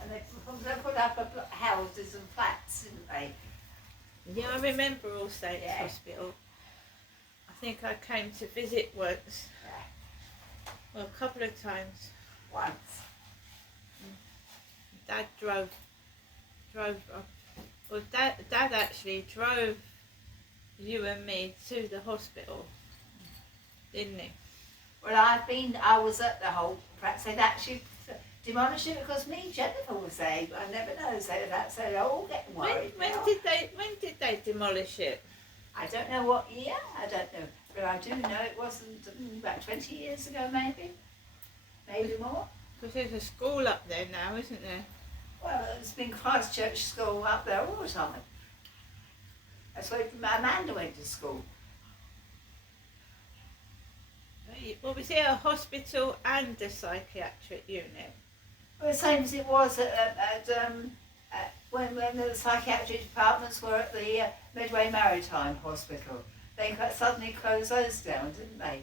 And they put up houses and flats, didn't they? Yeah, I remember All Saints Yeah. Hospital. I think I came to visit once. Yeah. Well, a couple of times. Once. Dad drove. Well, Dad actually drove you and me to the hospital, didn't he? Well, I was at the whole, perhaps they'd actually demolished it because me and Jennifer was there, but I never know, so that's they're all getting worried. When now. did they demolish it? I don't know what year, I don't know, but I do know it wasn't about 20 years ago maybe more. Because there's a school up there now, isn't there? Well, there's been Christchurch School up there all the time. That's where Amanda went to school. Well, was it a hospital and a psychiatric unit? Well, the same as it was when the psychiatric departments were at the Medway Maritime Hospital. They suddenly closed those down, didn't they?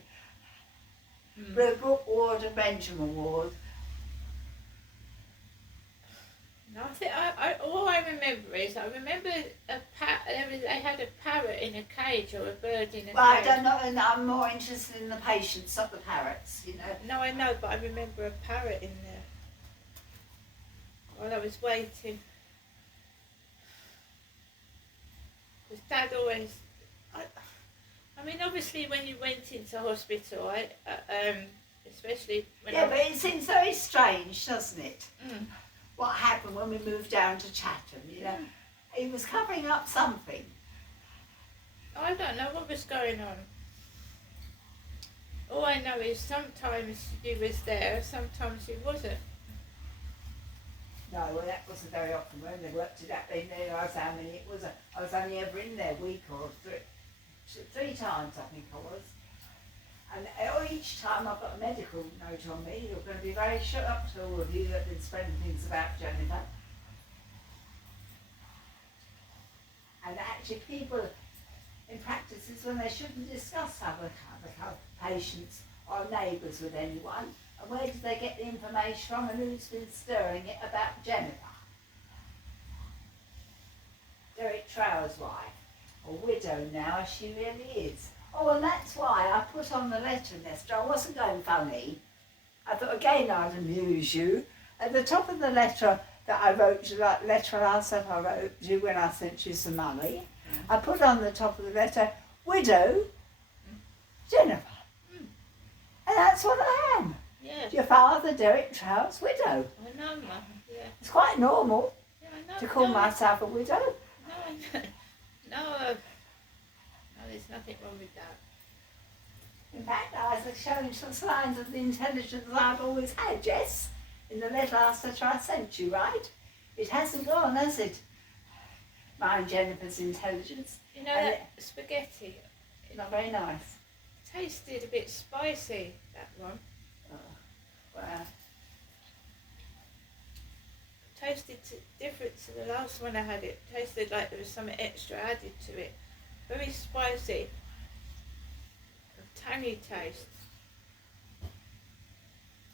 The Brook Ward and Benjamin Ward. No, I think all I remember is they had a parrot in a cage or a bird in a cage. Well, I don't know, and I'm more interested in the patients, not the parrots, you know. No, I know, but I remember a parrot in there while I was waiting. Because Dad always, I mean, obviously when you went into hospital, especially when Yeah, but it seems very strange, doesn't it? Mm. What happened when we moved down to Chatham, you know? He was covering up something. I don't know what was going on. All I know is sometimes he was there, sometimes he wasn't. No, well, that wasn't very often. When they worked it out, they knew how many it was. I was only ever in there a week or three times, I think I was. And each time I've got a medical note on me. You're going to be very shut up to all of you that have been spreading things about Jennifer. And actually people in practices when they shouldn't discuss other patients or neighbours with anyone. And where did they get the information from and who's been stirring it about Jennifer? Derek Trower's wife, or widow now as she really is. Oh, and that's why I put on the letter, Nesta. I wasn't going funny. I thought again I'd amuse you. At the top of the letter that I wrote you, that letter last that I wrote you when I sent you some money, I put on the top of the letter, widow, Jennifer. And that's what I am. Yeah. Your father, Derek Trower's widow. I know, Mum. Yeah. It's quite normal Yeah, I know. to call myself a widow. No, I know. No, there's nothing wrong with that. In fact, I was showing some signs of the intelligence I've always had, Jess, in the last letter I sent you, right? It hasn't gone, has it? Mine, Jennifer's intelligence. You know And that spaghetti? Not very nice. Tasted a bit spicy, that one. Well, Tasted different to the last one I had. It tasted like there was something extra added to it. Very spicy. A tangy taste.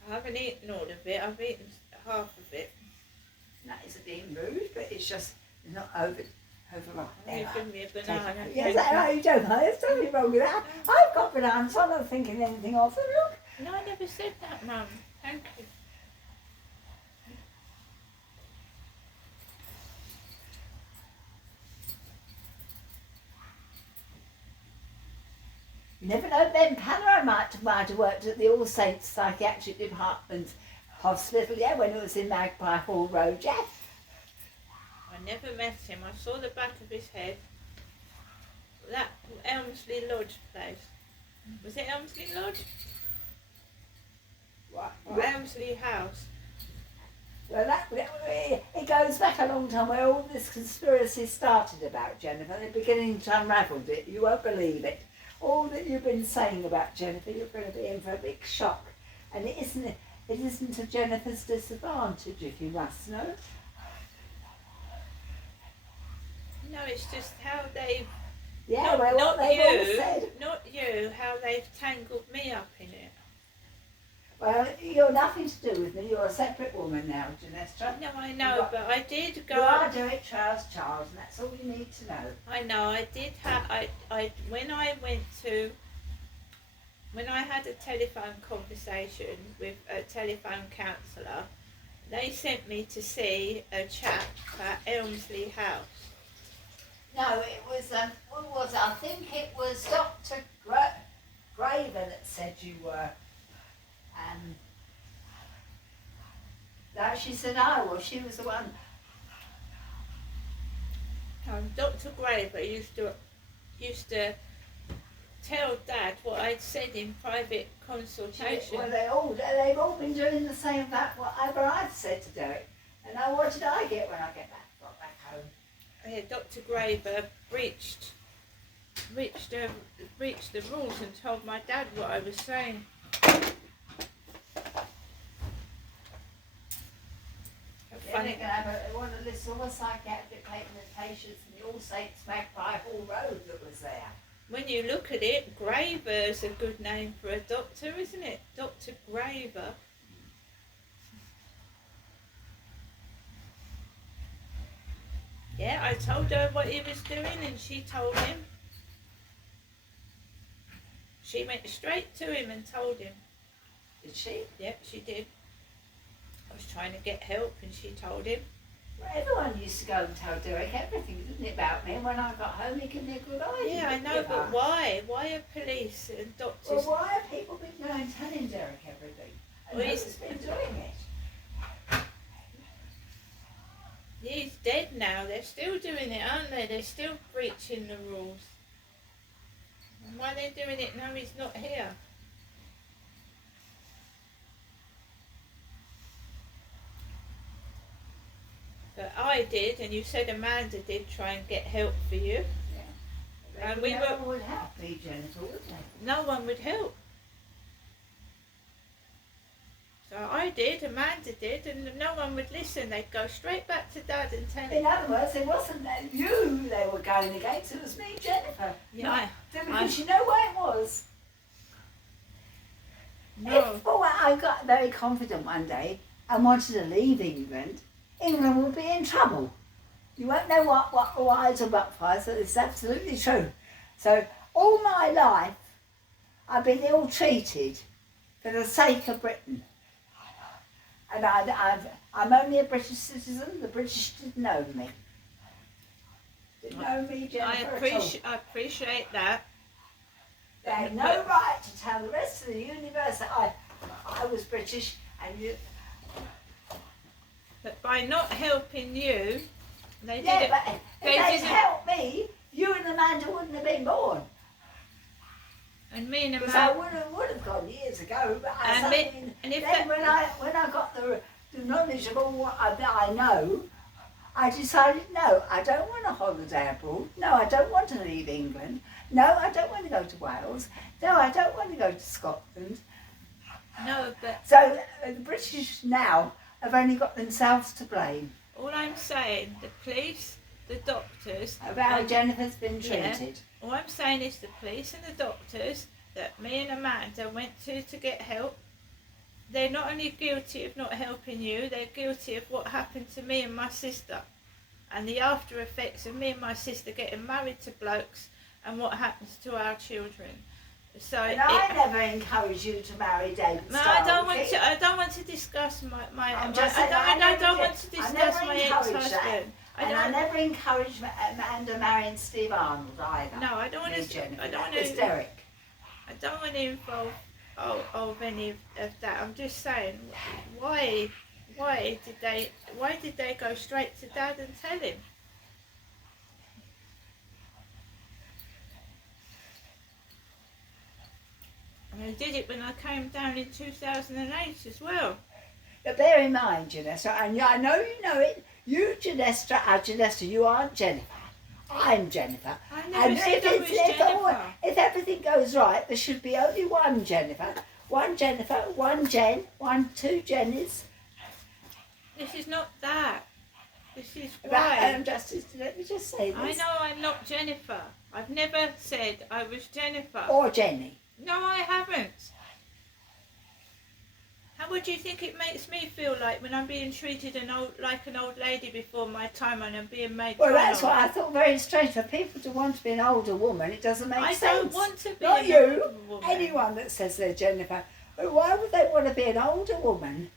I haven't eaten all of it. I've eaten half of it. that isn't being rude, but it's just not over. You give me a banana. Yes, I know you don't. There's nothing wrong with that. I've got bananas. I'm not thinking anything of them. Look. No, I never said that, Mum. Thank you. You never know, Ben Panner might have worked at the All Saints Psychiatric Department Hospital, yeah, when it was in Magpie Hall Road, yeah. I never met him. I saw the back of his head. That Elmsley Lodge place. Was it Elmsley Lodge? What? Or Elmsley House? Well, it goes back a long time where all this conspiracy started about Jennifer. They're beginning to unravel it. You won't believe it. All that you've been saying about Jennifer, you're going to be in for a big shock. And it isn't to Jennifer's disadvantage, if you must know. No, it's just how they've... Yeah, well, what they've all said. Not you, how they've tangled me up in it. Well, you're nothing to do with me. You're a separate woman now, Janestra. No, I know, but I did go. You are Derek Trower's child, and that's all you need to know. I know, I did have, when I had a telephone conversation with a telephone counsellor, they sent me to see a chap at Elmsley House. No, it was, what was it? I think it was Dr. Graver that said you were. No, she said I was. She was the one. Dr. Graver used to tell Dad what I'd said in private consultation. Well, they've all been doing the same about whatever I'd said to Derek. And now what did I get when I got back home? Yeah, Dr. Graver breached the rules and told my dad what I was saying. Then they're going to have one of this all psychiatric patients in the All Saints Magpie Hall Road that was there. When you look at it, Graver's a good name for a doctor, isn't it? Dr. Graver. Yeah, I told her what he was doing and she told him. She went straight to him and told him. Did she? Yep, she did. I was trying to get help and she told him. Well, everyone used to go and tell Derek everything, didn't it, about me? And when I got home, he gave me a good idea. Yeah, I know, but why? Why are police and doctors... Well, why are people been going telling Derek everything? And who's been doing it? He's dead now. They're still doing it, aren't they? They're still breaching the rules. And why they're doing it now he's not here? But I did, and you said Amanda did try and get help for you. Yeah. And we no were... one would help me, Jennifer, would they? No one would help. So I did, Amanda did, and no one would listen. They'd go straight back to Dad and tell him. In other words, it wasn't you they were going against, it was me, Jennifer. Yeah, Because you know why it was? No. If I got very confident one day and wanted to leave England, England would be in trouble. You won't know what whys or but-whys, so it's absolutely true. So all my life, I've been ill-treated for the sake of Britain. And I'm only a British citizen. The British didn't know me. Didn't know me, Jennifer, I appreciate that. They had no right to tell the rest of the universe that I was British and you... But by not helping you, they Yeah, didn't... but if they'd helped me, you and Amanda wouldn't have been born. And me and Because I Amanda... would have gone years ago, but when I got the knowledge of all what I know, I decided, no, I don't want a holiday abroad. No, I don't want to leave England. No, I don't want to go to Wales. No, I don't want to go to Scotland. No, but... So the British now have only got themselves to blame. All I'm saying, the police, the doctors... About how Jennifer's been treated. Yeah, all I'm saying is the police and the doctors that me and Amanda went to get help, they're not only guilty of not helping you, they're guilty of what happened to me and my sister. And the after effects of me and my sister getting married to blokes and what happens to our children. So and I never encouraged you to marry David no, Starr. I don't want to discuss my I'm just saying, I don't want to discuss my ex-husband. I never encouraged Amanda marrying Steve Arnold either. No, I don't want to. Jennifer. I don't want to. Derek. I don't want to involve any of that. I'm just saying, why did they go straight to Dad and tell him? And I did it when I came down in 2008 as well. But bear in mind, Janessa, and I know you know it, you, Janessa, are Janessa, you aren't Jennifer. I'm Jennifer. I never said I was Jennifer. If everything goes right, there should be only one Jennifer. One Jennifer, one Jen, two Jennies. This is not that. This is why. why. Let me just say this. I know I'm not Jennifer. I've never said I was Jennifer. Or Jenny. No, I haven't. what do you think it makes me feel like when I'm being treated like an old lady before my time and I'm being made Well, fun that's of? what I thought very strange. For people to want to be an older woman, it doesn't make I sense. don't want to be Not an you. older woman. Anyone that says they're Jennifer. But why would they want to be an older woman?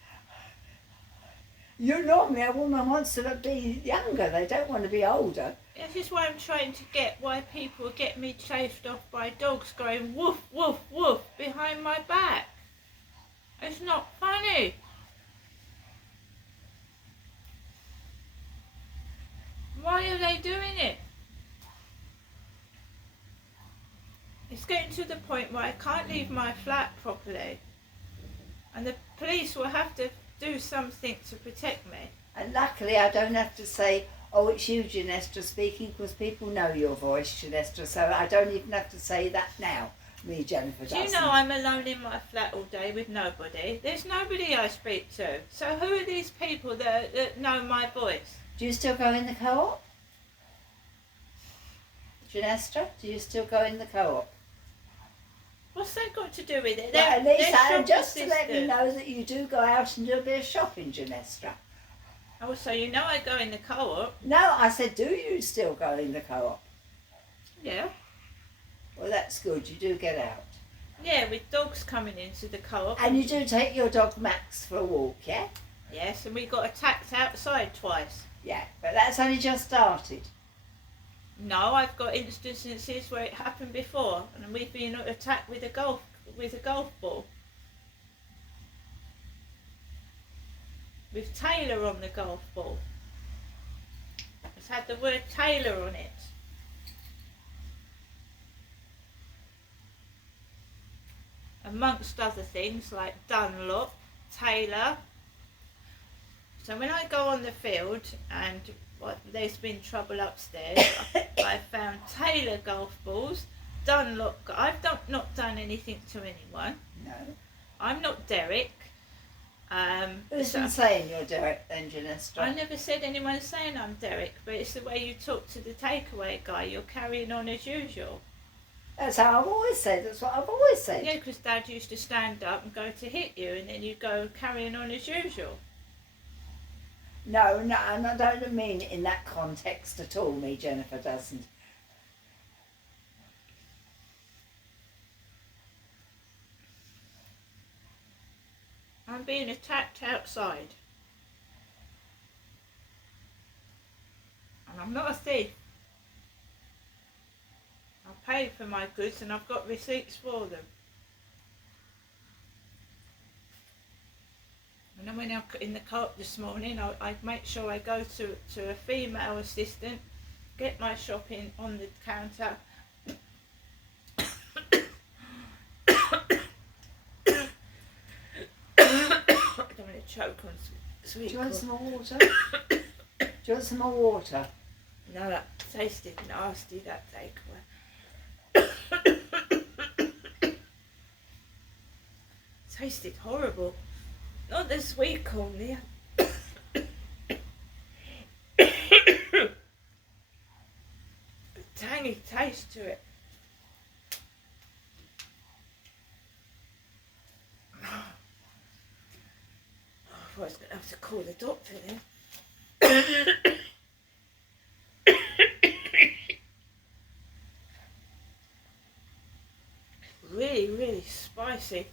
You normally, a woman wants to be younger. They don't want to be older. This is why I'm trying to get why people get me chased off by dogs going woof, woof, woof behind my back. It's not funny. Why are they doing it? It's getting to the point where I can't leave my flat properly. And the police will have to do something to protect me. And luckily, I don't have to say, oh, it's you, Ginestra, speaking, because people know your voice, Ginestra, so I don't even have to say that now. Me, Jennifer, Do you doesn't. know I'm alone in my flat all day with nobody? There's nobody I speak to. So who are these people that know my voice? Do you still go in the co-op? Ginestra, do you still go in the co-op? What's that got to do with it? Well, at least shop just to let me assistant. know that you do go out and do a bit of shopping, Ginestra. Oh, so you know I go in the co-op? No, I said, do you still go in the co-op? Yeah. Well, that's good. You do get out. Yeah, with dogs coming into the co-op. And you do take your dog Max for a walk, yeah? Yes, and we got attacked outside twice. Yeah, but that's only just started. No, I've got instances where it happened before, and we've been attacked with a golf ball. With Taylor on the golf ball. It's had the word Taylor on it. Amongst other things like Dunlop, Taylor. So when I go on the field and there's been trouble upstairs, I found Taylor golf balls, Dunlop. I've not done anything to anyone. No. I'm not Derek. Who's been saying you're Derek then, Ginestra? I never said anyone saying I'm Derek, but it's the way you talk to the takeaway guy. You're carrying on as usual. That's how I've always said. That's what I've always said. Yeah, because Dad used to stand up and go to hit you, and then you go carrying on as usual. No, and I don't mean in that context at all. Me, Jennifer, doesn't. I'm being attacked outside. And I'm not a thief. I paid for my goods and I've got receipts for them. And then when I'm in the co-op this morning, I make sure I go to a female assistant, get my shopping on the counter. I don't want to choke on sweet Do you want corn. some more water? Do you want some more water? No, that tasted nasty, that takeaway. Tasted horrible. Not the sweet corn, Leah. A tangy taste to it. I was going to have to call the doctor then. Really, really spicy.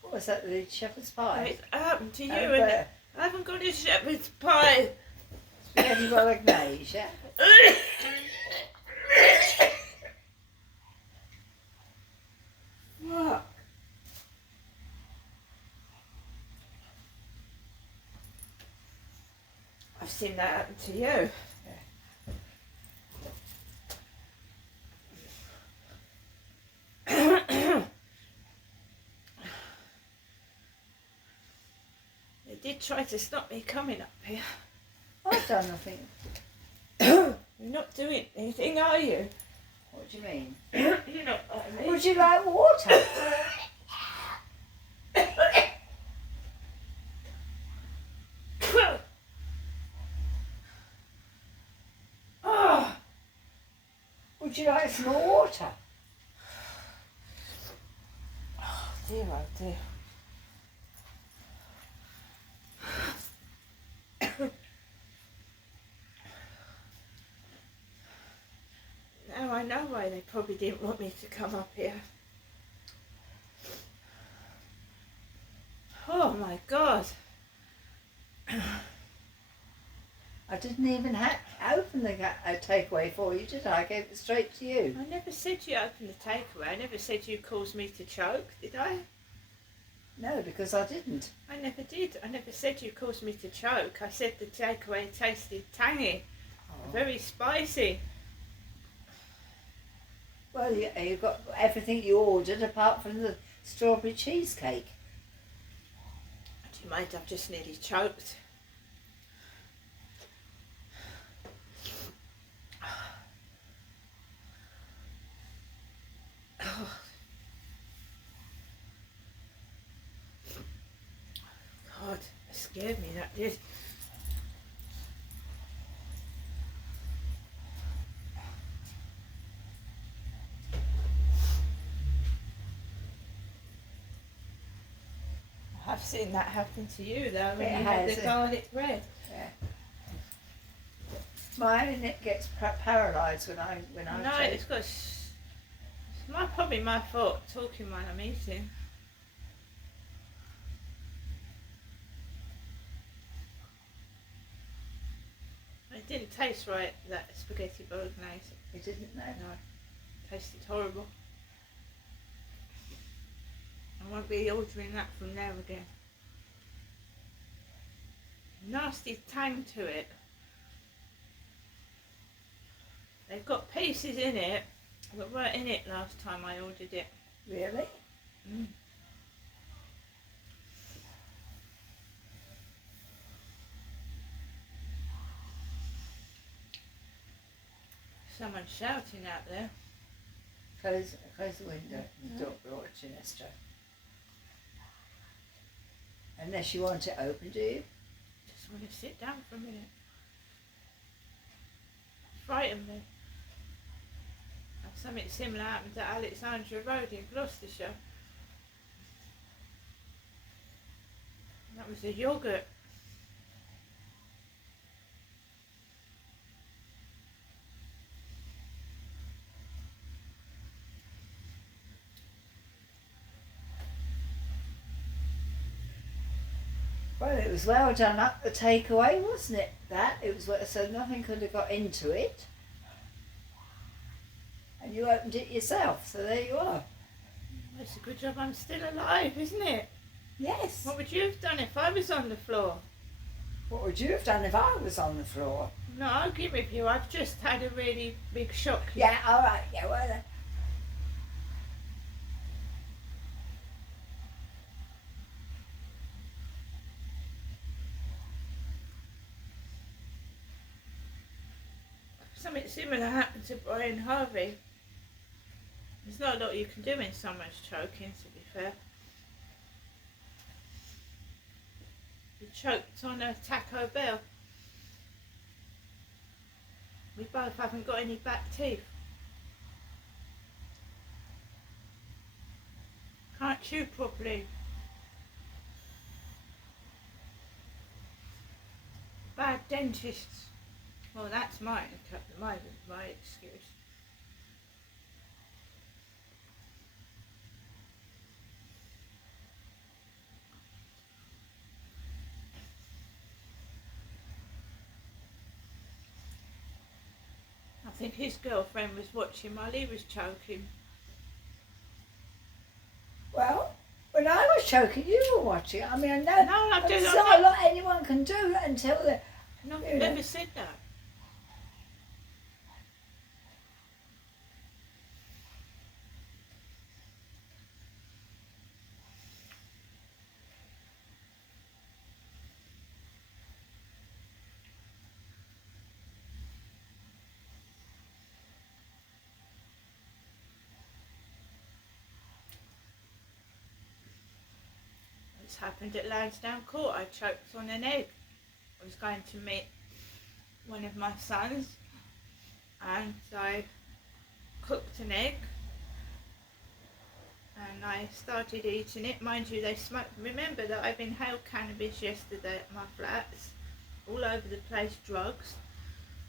What was that, the shepherd's pie? It's happened to you, Oh, and but I haven't got a shepherd's pie. spaghetti bolognese, yeah? What? I've seen that happen to you. They did try to stop me coming up here. I've done nothing. You're not doing anything, are you? What do you mean? You're not like me. Would you like water? Oh, Would you like some more water? dear, oh dear. Now I know why they probably didn't want me to come up here. Oh my God. I didn't even open the takeaway for you, did I? I gave it straight to you. I never said you opened the takeaway. I never said you caused me to choke, did I? No, because I didn't. I never did. I never said you caused me to choke. I said the takeaway tasted tangy, very spicy. Well, you got everything you ordered apart from the strawberry cheesecake. You might have just nearly choked. Oh. God, it scared me, that did. I've seen that happen to you though when you had the garlic bread. Yeah. Mine gets paralysed when I. No, it's got. It's probably my fault talking while I'm eating. It didn't taste right, that spaghetti bolognese. It didn't, no. No, it tasted horrible. I won't be ordering that from there again. Nasty tang to it. They've got pieces in it that weren't in it last time I ordered it. Really? Mm. Someone's shouting out there. Close the window. The dog watching Esther. Unless you want it open, do you? Just want to sit down for a minute. Frightened me. Something similar happened at Alexandra Road in Gloucestershire. That was a yoghurt. Well, it was well done up the takeaway, wasn't it? It was so nothing could have got into it. And you opened it yourself, so there you are. It's a good job I'm still alive, isn't it? Yes. What would you have done if I was on the floor? What would you have done if I was on the floor? No, I'll give with you. I've just had a really big shock. Yeah, all right. Yeah, well then. Something similar happened to Brian Harvey. There's not a lot you can do when someone's choking, to be fair. He choked on a Taco Bell. We both haven't got any back teeth. Can't chew properly. Bad dentists. Well, that's my excuse. I think his girlfriend was watching while he was choking. Well, when I was choking, you were watching. I mean, I know No, there's not a lot anyone can do until they. No, I've never said that. This happened at Lansdowne Court. I choked on an egg. I was going to meet one of my sons and I cooked an egg and and I started eating it. Mind you, they smoke. Remember that I've inhaled cannabis yesterday at my flats, all over the place, drugs.